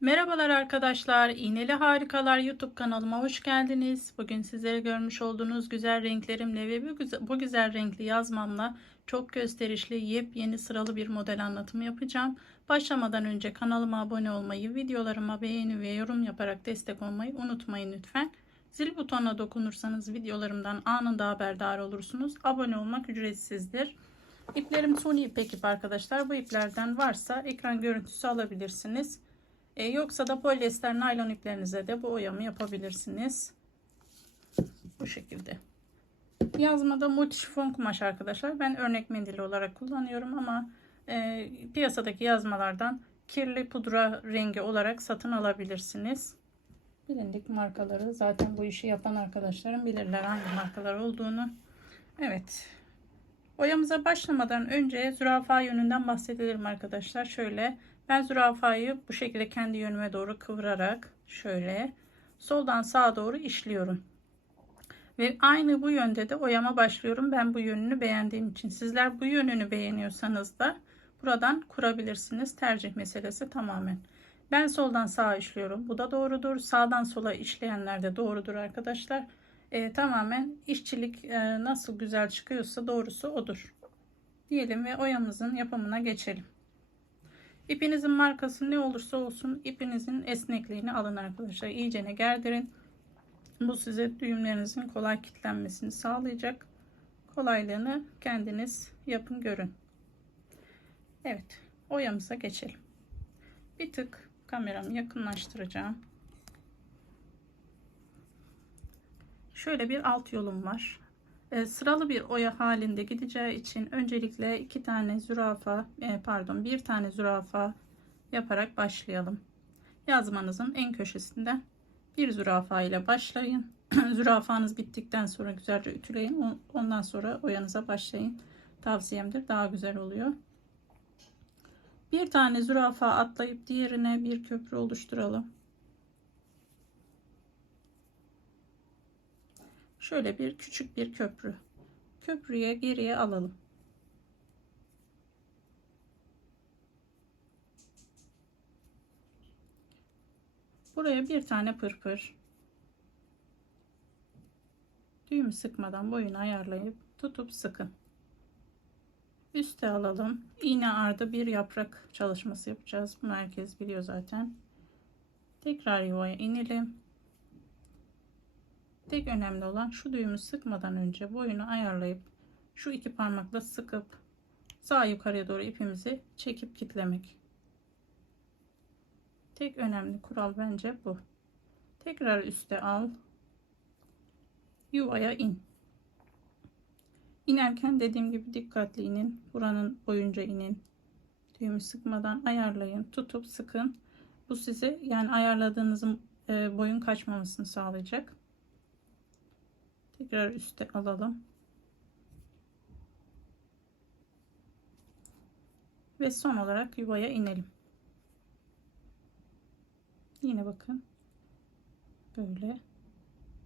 Merhabalar arkadaşlar. İğneli Harikalar YouTube kanalıma hoş geldiniz. Bugün sizlere görmüş olduğunuz güzel renklerimle ve bu güzel, bu güzel renkli yazmamla çok gösterişli yepyeni sıralı bir model anlatımı yapacağım. Başlamadan önce kanalıma abone olmayı, videolarıma beğeni ve yorum yaparak destek olmayı unutmayın lütfen. Zil butonuna dokunursanız videolarımdan anında haberdar olursunuz. Abone olmak ücretsizdir. İplerim suni ipek ip arkadaşlar. Bu iplerden varsa ekran görüntüsü alabilirsiniz. E, yoksa da polyester naylon iplerinize de bu oyamı yapabilirsiniz. Bu şekilde. Yazmada multi şifon kumaş arkadaşlar. Ben örnek mendili olarak kullanıyorum ama e, piyasadaki yazmalardan kirli pudra rengi olarak satın alabilirsiniz. Bilindik markaları zaten bu işi yapan arkadaşlarım bilirler hangi markalar olduğunu. Evet. Oyamıza başlamadan önce zürafa yönünden bahsedelim arkadaşlar. Şöyle ben zürafayı bu şekilde kendi yönüme doğru kıvırarak şöyle soldan sağa doğru işliyorum. Ve aynı bu yönde de oyama başlıyorum. Ben bu yönünü beğendiğim için. Sizler bu yönünü beğeniyorsanız da buradan kurabilirsiniz. Tercih meselesi tamamen. Ben soldan sağa işliyorum. Bu da doğrudur. Sağdan sola işleyenler de doğrudur arkadaşlar. E, tamamen işçilik e, nasıl güzel çıkıyorsa doğrusu odur. Diyelim ve oyamızın yapımına geçelim. İpinizin markası ne olursa olsun ipinizin esnekliğini alın arkadaşlar. İyicene gerdirin. Bu size düğümlerinizin kolay kilitlenmesini sağlayacak. Kolaylığını kendiniz yapın görün. Evet oyamıza geçelim. Bir tık kameramı yakınlaştıracağım. Şöyle bir alt yolum var. E, sıralı bir oya halinde gideceği için öncelikle iki tane zürafa e, pardon bir tane zürafa yaparak başlayalım. Yazmanızın en köşesinden bir zürafa ile başlayın. Zürafanız bittikten sonra güzelce ütüleyin. Ondan sonra oyanıza başlayın. Tavsiyemdir. Daha güzel oluyor. Bir tane zürafa atlayıp diğerine bir köprü oluşturalım. Şöyle bir küçük bir köprü. Köprüye geriye alalım. Buraya bir tane pırpır. Düğümü sıkmadan boyunu ayarlayıp tutup sıkın. Üste alalım. İğne ardı bir yaprak çalışması yapacağız. Bunu herkes biliyor zaten. Tekrar yuvaya inelim. Tek önemli olan şu düğümü sıkmadan önce boyunu ayarlayıp şu iki parmakla sıkıp sağ yukarıya doğru ipimizi çekip kitlemek. Tek önemli kural bence bu. Tekrar üste al. Yuvaya in. İnerken dediğim gibi dikkatli inin. Buranın boyunca inin. Düğümü sıkmadan ayarlayın. Tutup sıkın. Bu size yani ayarladığınızın e, boyun kaçmamasını sağlayacak. Tekrar üste alalım. Ve son olarak yuvaya inelim. Yine bakın. Böyle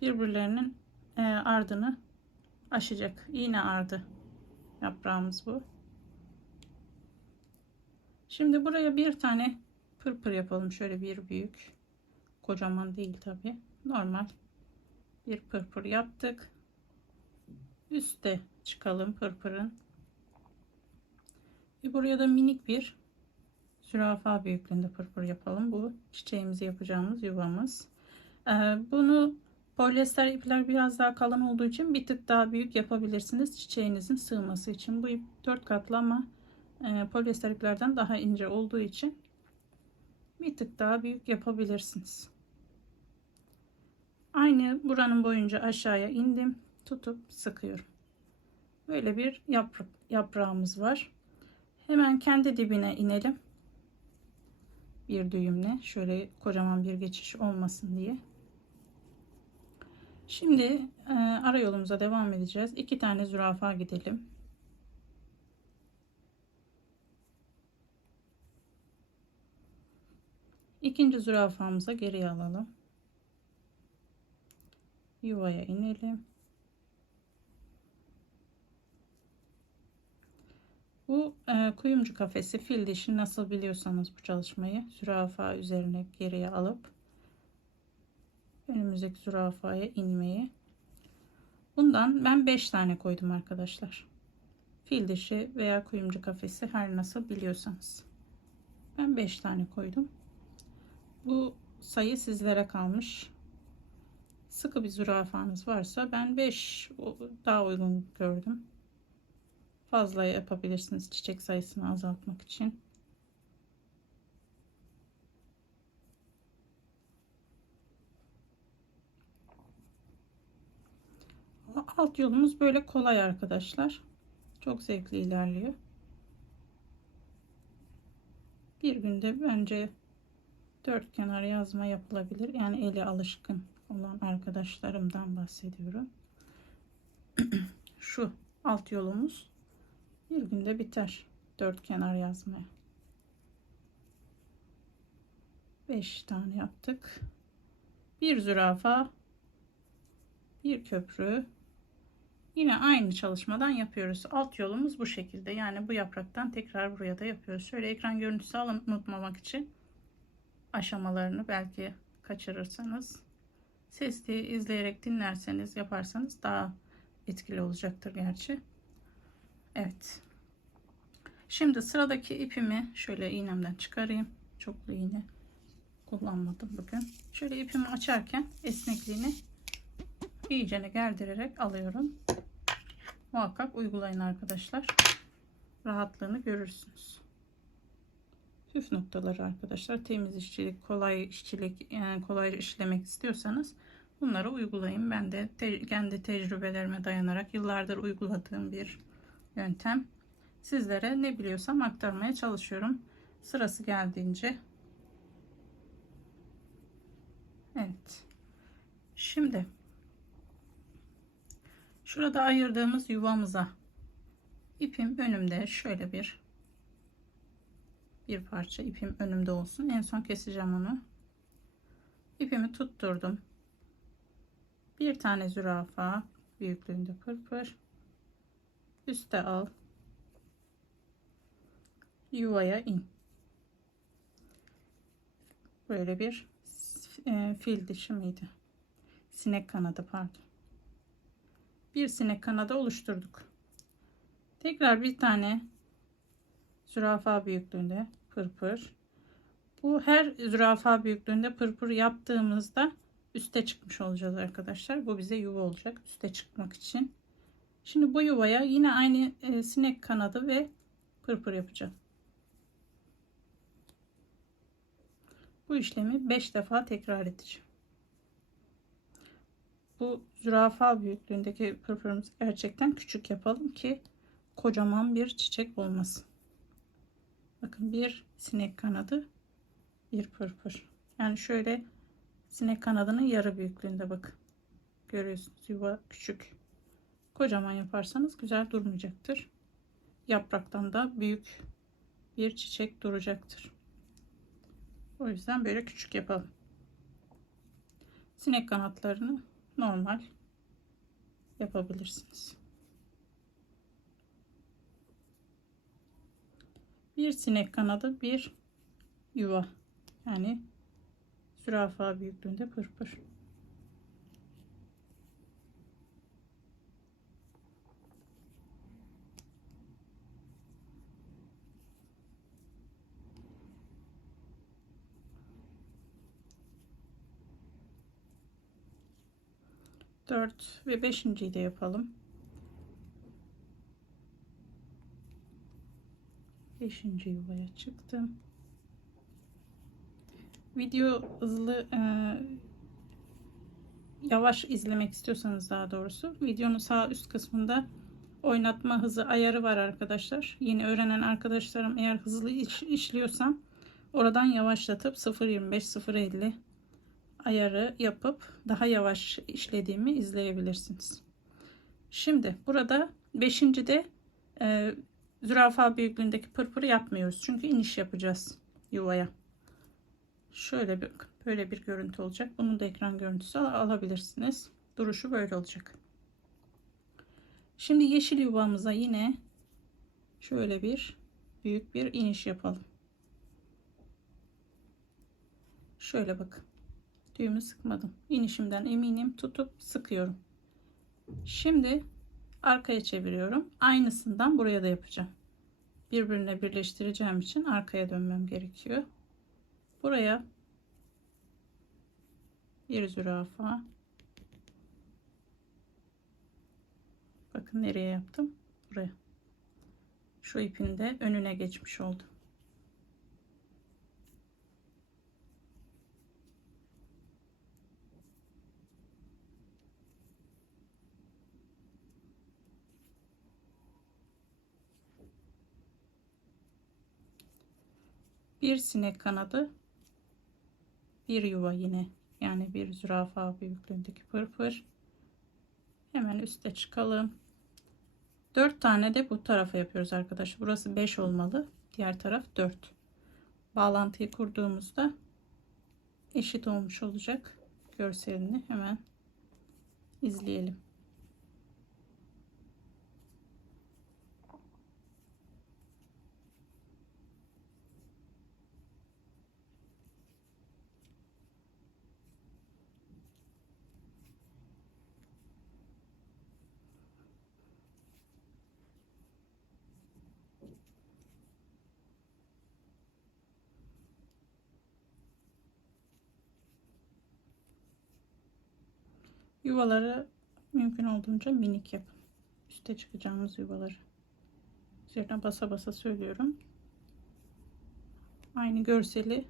birbirlerinin e, ardını aşacak. Yine ardı yaprağımız bu. Şimdi buraya bir tane pırpır yapalım. Şöyle bir büyük. Kocaman değil tabi. Normal bir pırpır yaptık. Üste çıkalım pırpırın. Ve buraya da minik bir zürafa büyüklüğünde pırpır yapalım. Bu çiçeğimizi yapacağımız yuvamız. Ee, bunu polyester ipler biraz daha kalın olduğu için bir tık daha büyük yapabilirsiniz. Çiçeğinizin sığması için. Bu ip 4 katlı ama e, polyester iplerden daha ince olduğu için bir tık daha büyük yapabilirsiniz. Aynı buranın boyunca aşağıya indim. Tutup sıkıyorum. Böyle bir yaprak, yaprağımız var. Hemen kendi dibine inelim. Bir düğümle. Şöyle kocaman bir geçiş olmasın diye. Şimdi e, ara yolumuza devam edeceğiz. İki tane zürafa gidelim. İkinci zürafamıza geri alalım yuvaya inelim. Bu e, kuyumcu kafesi fil dişi nasıl biliyorsanız bu çalışmayı zürafa üzerine geriye alıp önümüzdeki zürafaya inmeyi. Bundan ben 5 tane koydum arkadaşlar. Fil dişi veya kuyumcu kafesi her nasıl biliyorsanız. Ben 5 tane koydum. Bu sayı sizlere kalmış. Sıkı bir zürafanız varsa ben 5 daha uygun gördüm. Fazla yapabilirsiniz çiçek sayısını azaltmak için. Alt yolumuz böyle kolay arkadaşlar. Çok zevkli ilerliyor. Bir günde bence dört kenar yazma yapılabilir. Yani eli alışkın olan arkadaşlarımdan bahsediyorum. Şu alt yolumuz bir günde biter. Dört kenar yazmaya. Beş tane yaptık. Bir zürafa, bir köprü. Yine aynı çalışmadan yapıyoruz. Alt yolumuz bu şekilde. Yani bu yapraktan tekrar buraya da yapıyoruz. Şöyle ekran görüntüsü alın unutmamak için aşamalarını belki kaçırırsanız sesli izleyerek dinlerseniz yaparsanız daha etkili olacaktır gerçi. Evet. Şimdi sıradaki ipimi şöyle iğnemden çıkarayım. Çoklu iğne kullanmadım bugün. Şöyle ipimi açarken esnekliğini iyicene gerdirerek alıyorum. Muhakkak uygulayın arkadaşlar. Rahatlığını görürsünüz. Püf noktaları arkadaşlar. Temiz işçilik, kolay işçilik, yani kolay işlemek istiyorsanız bunları uygulayın. Ben de te kendi tecrübelerime dayanarak yıllardır uyguladığım bir yöntem. Sizlere ne biliyorsam aktarmaya çalışıyorum. Sırası geldiğince. Evet. Şimdi şurada ayırdığımız yuvamıza ipim önümde şöyle bir bir parça ipim önümde olsun. En son keseceğim onu. İpimi tutturdum. Bir tane zürafa büyüklüğünde pırpır. Üste al. Yuvaya in. Böyle bir e, fil dişi miydi? Sinek kanadı pardon. Bir sinek kanadı oluşturduk. Tekrar bir tane zürafa büyüklüğünde pırpır. Bu her zürafa büyüklüğünde pırpır yaptığımızda üste çıkmış olacağız arkadaşlar. Bu bize yuva olacak üste çıkmak için. Şimdi bu yuvaya yine aynı e, sinek kanadı ve pırpır yapacağım. Bu işlemi 5 defa tekrar edeceğim. Bu zürafa büyüklüğündeki pırpırımızı gerçekten küçük yapalım ki kocaman bir çiçek olmasın. Bakın bir sinek kanadı bir pırpır. Yani şöyle sinek kanadının yarı büyüklüğünde bakın. Görüyorsunuz yuva küçük. Kocaman yaparsanız güzel durmayacaktır. Yapraktan da büyük bir çiçek duracaktır. O yüzden böyle küçük yapalım. Sinek kanatlarını normal yapabilirsiniz. Bir sinek kanadı, bir yuva. Yani zürafa büyüklüğünde pırpır. Dört ve beşinciyi de yapalım. Beşinci yuvaya çıktım. Video hızlı e, yavaş izlemek istiyorsanız daha doğrusu videonun sağ üst kısmında oynatma hızı ayarı var arkadaşlar. Yeni öğrenen arkadaşlarım eğer hızlı iş, işliyorsam oradan yavaşlatıp 0.25 0.50 ayarı yapıp daha yavaş işlediğimi izleyebilirsiniz. Şimdi burada 5. de e, zürafa büyüklüğündeki pırpırı yapmıyoruz. Çünkü iniş yapacağız yuvaya. Şöyle bir böyle bir görüntü olacak. Bunun da ekran görüntüsü alabilirsiniz. Duruşu böyle olacak. Şimdi yeşil yuvamıza yine şöyle bir büyük bir iniş yapalım. Şöyle bakın. Düğümü sıkmadım. İnişimden eminim. Tutup sıkıyorum. Şimdi arkaya çeviriyorum. Aynısından buraya da yapacağım. Birbirine birleştireceğim için arkaya dönmem gerekiyor. Buraya bir zürafa. Bakın nereye yaptım? Buraya. Şu ipin de önüne geçmiş oldum. Bir sinek kanadı bir yuva yine. Yani bir zürafa büyüklüğündeki pırpır. Hemen üste çıkalım. 4 tane de bu tarafa yapıyoruz arkadaşlar burası 5 olmalı. Diğer taraf 4 bağlantıyı kurduğumuzda eşit olmuş olacak. Görselini hemen izleyelim Yuvaları mümkün olduğunca minik yapın. Üste çıkacağımız yuvaları. Üzerine basa basa söylüyorum. Aynı görseli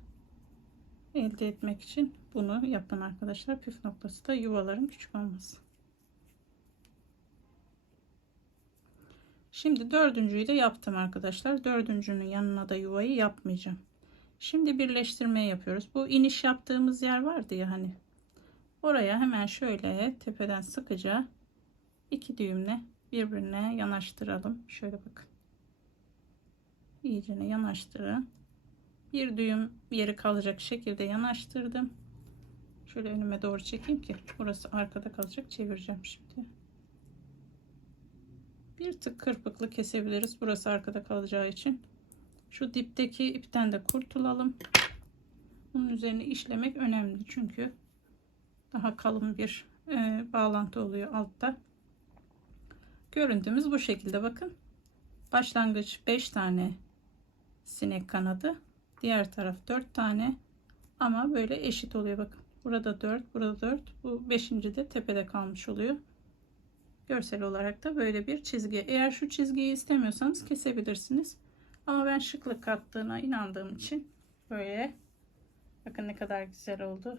elde etmek için bunu yapın arkadaşlar. Püf noktası da yuvaların küçük olması. Şimdi dördüncüyü de yaptım arkadaşlar. Dördüncünün yanına da yuvayı yapmayacağım. Şimdi birleştirme yapıyoruz. Bu iniş yaptığımız yer vardı ya hani Oraya hemen şöyle tepeden sıkıca iki düğümle birbirine yanaştıralım. Şöyle bakın. İyicene yanaştırın. Bir düğüm yeri kalacak şekilde yanaştırdım. Şöyle önüme doğru çekeyim ki burası arkada kalacak. Çevireceğim şimdi. Bir tık kırpıklı kesebiliriz. Burası arkada kalacağı için. Şu dipteki ipten de kurtulalım. Bunun üzerine işlemek önemli çünkü daha kalın bir e, bağlantı oluyor altta. Görüntümüz bu şekilde bakın. Başlangıç 5 tane sinek kanadı. Diğer taraf 4 tane. Ama böyle eşit oluyor bakın. Burada 4, burada 4. Bu 5. de tepede kalmış oluyor. Görsel olarak da böyle bir çizgi. Eğer şu çizgiyi istemiyorsanız kesebilirsiniz. Ama ben şıklık kattığına inandığım için böyle bakın ne kadar güzel oldu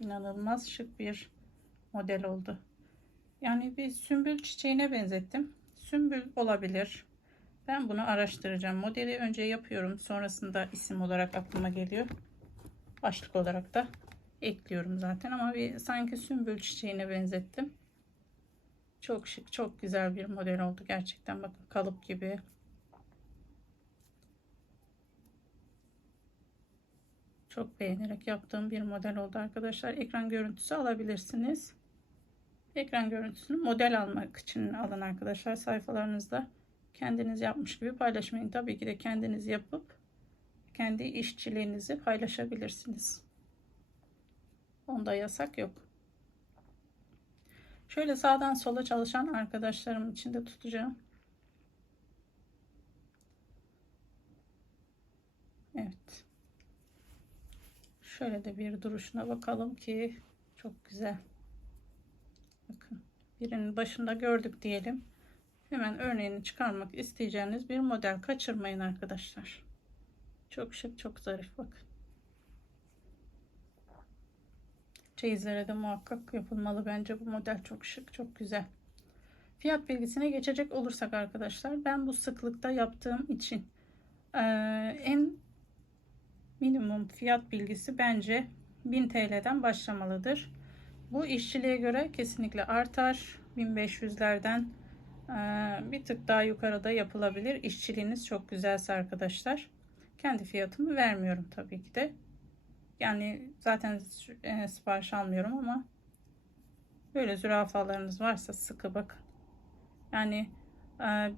inanılmaz şık bir model oldu. Yani bir sümbül çiçeğine benzettim. Sümbül olabilir. Ben bunu araştıracağım. Modeli önce yapıyorum. Sonrasında isim olarak aklıma geliyor. Başlık olarak da ekliyorum zaten. Ama bir sanki sümbül çiçeğine benzettim. Çok şık, çok güzel bir model oldu. Gerçekten bakın kalıp gibi. Çok beğenerek yaptığım bir model oldu arkadaşlar. Ekran görüntüsü alabilirsiniz. Ekran görüntüsünü model almak için alın arkadaşlar. Sayfalarınızda kendiniz yapmış gibi paylaşmayın. Tabii ki de kendiniz yapıp kendi işçiliğinizi paylaşabilirsiniz. Onda yasak yok. Şöyle sağdan sola çalışan arkadaşlarım için de tutacağım. Evet. Şöyle de bir duruşuna bakalım ki çok güzel. Bakın birinin başında gördük diyelim. Hemen örneğini çıkarmak isteyeceğiniz bir model kaçırmayın arkadaşlar. Çok şık çok zarif bakın. Çeyizlere de muhakkak yapılmalı bence bu model çok şık çok güzel. Fiyat bilgisine geçecek olursak arkadaşlar ben bu sıklıkta yaptığım için en minimum fiyat bilgisi bence 1000 TL'den başlamalıdır. Bu işçiliğe göre kesinlikle artar. 1500'lerden e, bir tık daha yukarıda yapılabilir. İşçiliğiniz çok güzelse arkadaşlar. Kendi fiyatımı vermiyorum tabii ki de. Yani zaten e, sipariş almıyorum ama böyle zürafalarınız varsa sıkı bakın. Yani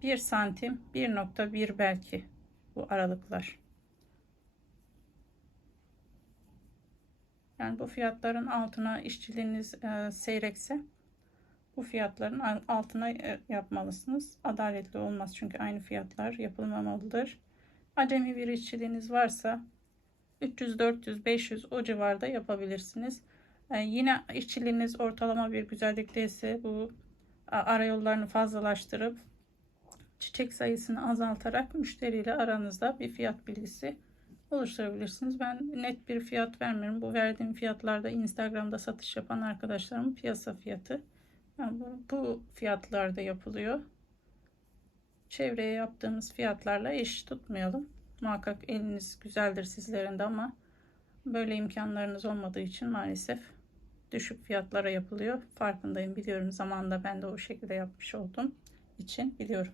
1 santim 1.1 belki bu aralıklar. Yani bu fiyatların altına işçiliğiniz e, seyrekse bu fiyatların al- altına e, yapmalısınız. Adaletli olmaz çünkü aynı fiyatlar yapılmamalıdır. Acemi bir işçiliğiniz varsa 300, 400, 500 o civarda yapabilirsiniz. E, yine işçiliğiniz ortalama bir güzellikteyse bu arayollarını fazlalaştırıp çiçek sayısını azaltarak müşteriyle aranızda bir fiyat bilgisi oluşturabilirsiniz. Ben net bir fiyat vermiyorum. Bu verdiğim fiyatlarda Instagram'da satış yapan arkadaşlarımın piyasa fiyatı. Yani bu, bu fiyatlarda yapılıyor. Çevreye yaptığımız fiyatlarla eş tutmayalım. Muhakkak eliniz güzeldir sizlerin de ama böyle imkanlarınız olmadığı için maalesef düşük fiyatlara yapılıyor. Farkındayım biliyorum. Zamanında ben de o şekilde yapmış oldum için biliyorum.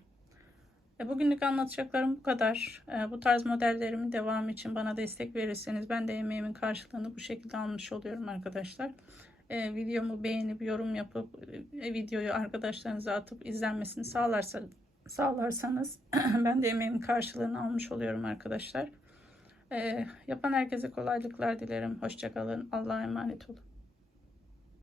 E, Bugünlük anlatacaklarım bu kadar. E, Bu tarz modellerimin devamı için bana destek verirseniz ben de emeğimin karşılığını bu şekilde almış oluyorum arkadaşlar. E, Videomu beğenip yorum yapıp videoyu arkadaşlarınıza atıp izlenmesini sağlarsa, sağlarsanız ben de emeğimin karşılığını almış oluyorum arkadaşlar. Yapan herkese kolaylıklar dilerim. Hoşçakalın. Allah'a emanet olun.